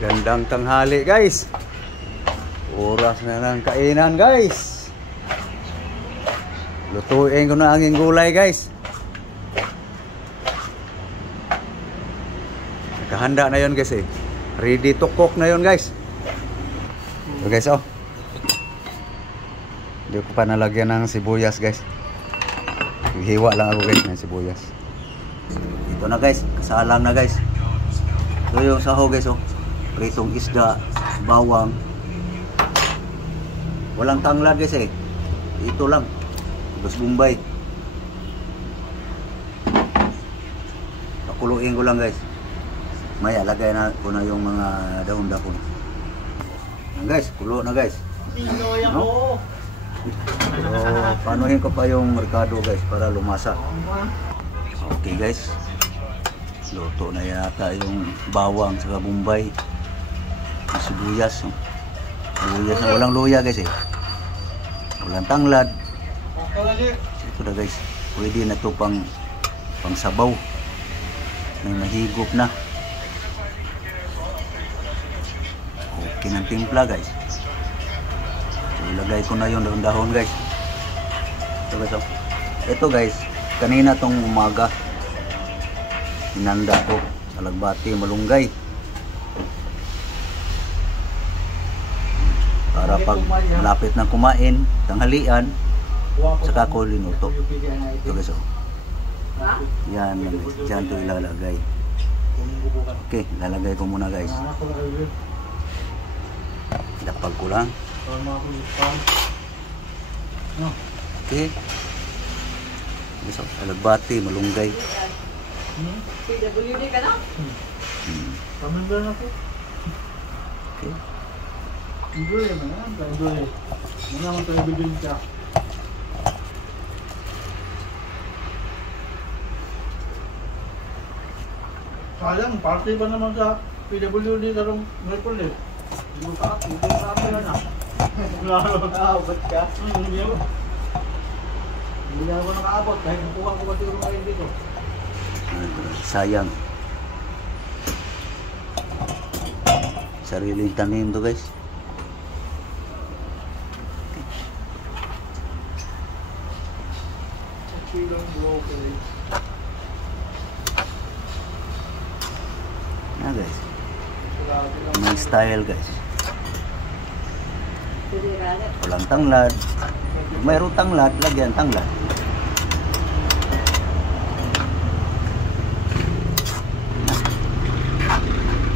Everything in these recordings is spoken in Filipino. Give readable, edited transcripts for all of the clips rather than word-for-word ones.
Gandang tanghali guys. Oras na ng kainan guys. Lutuin ko na ang gulay guys. Nakahanda na yon guys eh. Ready to cook na yon guys. So guys oh. Hindi ko pa nalagyan ng sibuyas guys. Hiwa lang ako guys ng sibuyas. Ito na guys, kasalang na guys. Ito yung saho guys oh. Pritong isda, bawang. Walang tanglad guys eh. Ito lang. Dos Bombay. Pakuluin ko lang guys. Maya lagay na ko na yung mga dahon-dahon. Guys, kulo na guys. No? So, panuhin ko pa yung merkado guys para lumasa. Okay guys. Luto na yata yung bawang sa Bombay. Sibuyas. Sibuyas na walang luya guys eh. Walang tanglad. Ito na guys. Pwede na to pang sabaw. May mahigop na. Okay ng timpla guys. So ilagay ko na yung dahon guys. Ito guys oh. Ito guys. Kanina tong umaga. Hinanda ko. Alagbati malunggay. Para pag malapit na kumain, tanghalian, saka ko linuto. Ito guys oh. Yan, dyan ito ilalagay. Okay, ilalagay ko muna guys. Dapag ko lang. Okay. Guys oh, alagbati, malunggay. PWD ka na? Pamimbar na po. Okay. Enjoy naman, enjoy. Muna naman tayo bibili ka. Sayang, party pa naman sa PWD karong Merkulis. Hindi ka na. Nakaabot ka? Hindi ako. Hindi ako nakaabot kahit nakuha ko pati yung kain dito. Sayang. Sariling tanim to guys. Na guys. May style guys. Walang tanglad. Kung mayroong tanglad, lagyan tanglad.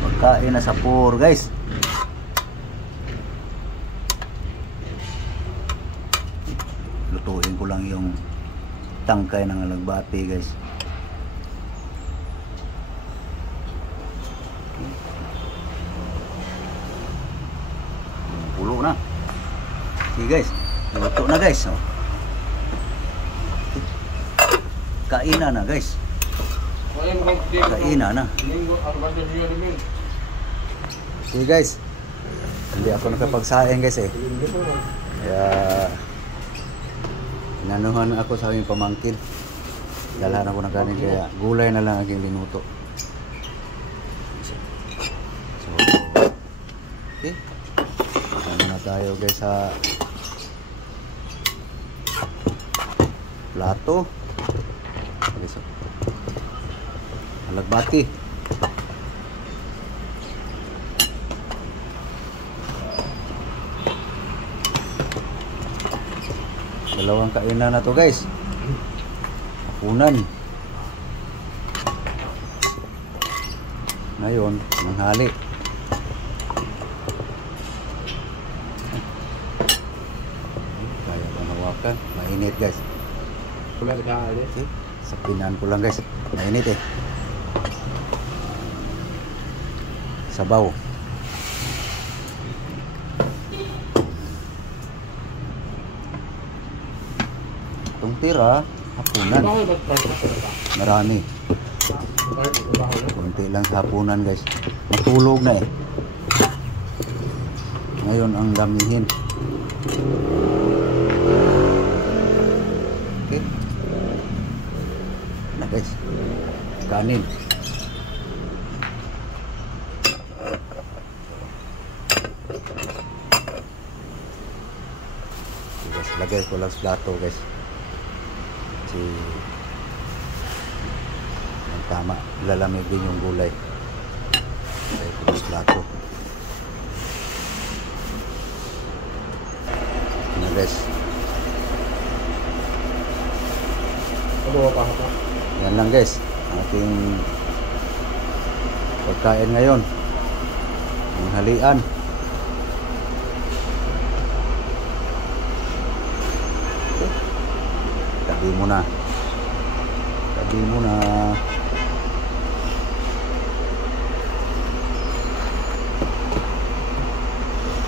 Pagkain na sa pur guys. Lutuin ko lang yung tangkay ng alagbati guys. Pulo na. Okay guys, luto na guys. Oh. Kainan na guys. Kainan na. Okay guys. Hindi ako nakapagsaing guys eh. Kaya inanuhan ako sa aming pamangkin. Dalahan ako ng kanin kaya gulay na lang aking linuto. So, okay. Ano na tayo guys sa plato. Okay, so, alagbati. Dalawang kainan na to guys. Hapunan. Ngayon, nanghali. Kaya ba nawakan? Mainit guys. Okay. Sapinan ko lang guys. Mainit eh. Sabaw. Itong tira, hapunan. Marami. Kunti lang sa hapunan guys. Matulog na eh. Ngayon ang damihin. Okay. Na guys. Kanin. lagay ko lang sa plato guys. Kasi ang tama, lalamig din yung gulay. Lagay ko lang sa plato. Ano guys, yan lang guys ang ating pagkain ngayon, ang halian. Okay. Tabi mo na, tabi mo na.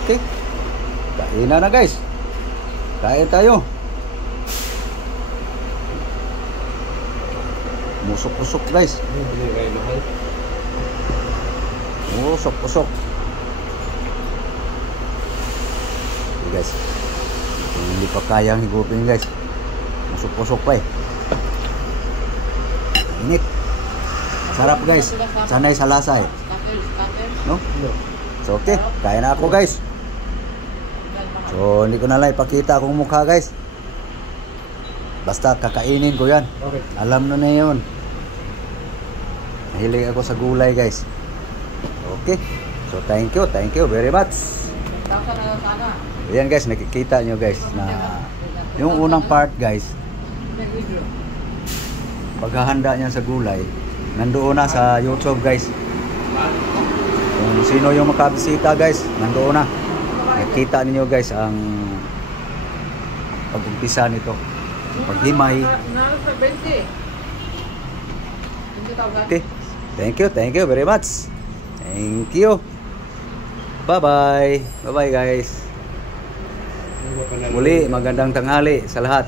Okay, kain na guys, kain tayo. Musok-usok guys. Musok-usok. Okay guys, kung hindi pa kayang higupin guys, musok-usok pa eh. Init. Sarap guys, sanay sa lasa eh. No? So okay, kain na ako guys. So hindi ko na lang ipakita akong mukha guys. Basta kakainin ko yan. Okay. Alam na yun. Nahilig ako sa gulay guys. Okay. So thank you very much. Ayan guys, nakikita nyo guys na yung unang part guys, paghahanda niya sa gulay, nandoon na sa YouTube guys. Kung sino yung makabisita guys, nandoon na. Nakikita niyo guys ang pag-umpisa nito, paghimay. Okay. Thank you very much. Thank you. Bye-bye. Bye-bye guys. Muli, magandang tanghali sa lahat.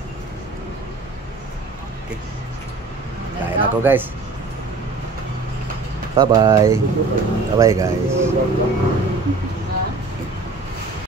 Okay. Kain ako guys. Bye-bye. Bye-bye guys.